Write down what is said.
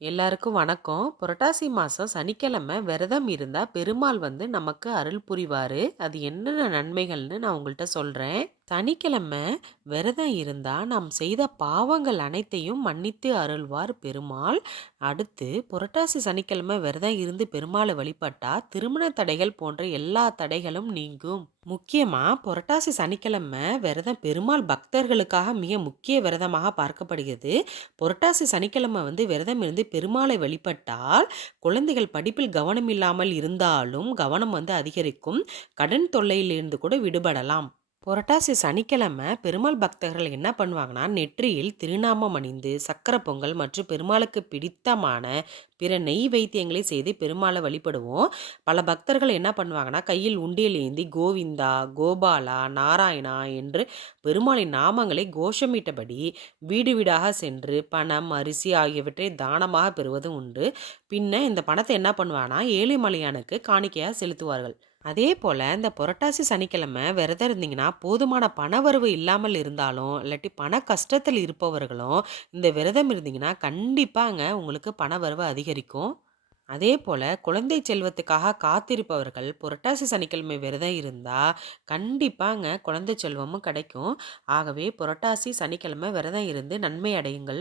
எல்லாருக்கும் வணக்கம். புரட்டாசி மாதம் சனிக்கிழமை விரதம் இருந்தால் பெருமாள் வந்து நமக்கு அருள் புரிவார் அது என்னென்ன நன்மைகள்னு நான் உங்கள்கிட்ட சொல்கிறேன் சனிக்கிழமை விரதம் இருந்தால் நாம் செய்த பாவங்கள் அனைத்தையும் மன்னித்து அருள்வார் பெருமாள். அடுத்து புரட்டாசி சனிக்கிழமை விரதம் இருந்து பெருமாளை வழிபட்டா திருமண தடைகள் போன்ற எல்லா தடைகளும் நீங்கும். முக்கியமாக புரட்டாசி சனிக்கிழமை விரதம் பெருமாள் பக்தர்களுக்காக மிக முக்கிய விரதமாக பார்க்கப்படுகிறது. புரட்டாசி சனிக்கிழமை வந்து விரதம் இருந்து பெருமாளை வழிபட்டால் குழந்தைகள் படிப்பில் கவனம் இல்லாமல் இருந்தாலும் கவனம் வந்து அதிகரிக்கும். கடன் தொல்லையிலிருந்து கூட விடுபடலாம். புரட்டாசி சனிக்கிழமை பெருமாள் பக்தர்கள் என்ன பண்ணுவாங்கன்னா, நெற்றியில் திருநாமம் அணிந்து, சக்கரை பொங்கல் மற்றும் பெருமாளுக்கு பிடித்தமான பிற நெய் வைத்தியங்களை செய்து பெருமாளை வழிபடுவோம். பல பக்தர்கள் என்ன பண்ணுவாங்கன்னா, கையில் உண்டியல் ஏந்தி கோவிந்தா, கோபாலா, நாராயணா என்று பெருமாளின் நாமங்களை கோஷமிட்டபடி வீடு வீடாக சென்று பணம், அரிசி ஆகியவற்றை தானமாக பெறுவதும் உண்டு. பின்ன இந்த பணத்தை என்ன பண்ணுவாங்கன்னா, ஏழைமலையானுக்கு காணிக்கையாக செலுத்துவார்கள். அதே போல் இந்த புரட்டாசி சனிக்கிழமை விரதம் இருந்தீங்கன்னா, போதுமான பணவரவு இல்லாமல் இருந்தாலும், இல்லாட்டி பண கஷ்டத்தில் இருப்பவர்களும் இந்த விரதம் இருந்தீங்கன்னா, கண்டிப்பாங்க உங்களுக்கு பணவரவு அதிகரிக்கும். அதே போல் குழந்தை செல்வத்துக்காக காத்திருப்பவர்கள் புரட்டாசி சனிக்கிழமை விரதம் இருந்தால் கண்டிப்பாங்க குழந்தை செல்வமும் கிடைக்கும். ஆகவே புரட்டாசி சனிக்கிழமை விரதம் இருந்து நன்மை அடையுங்கள்.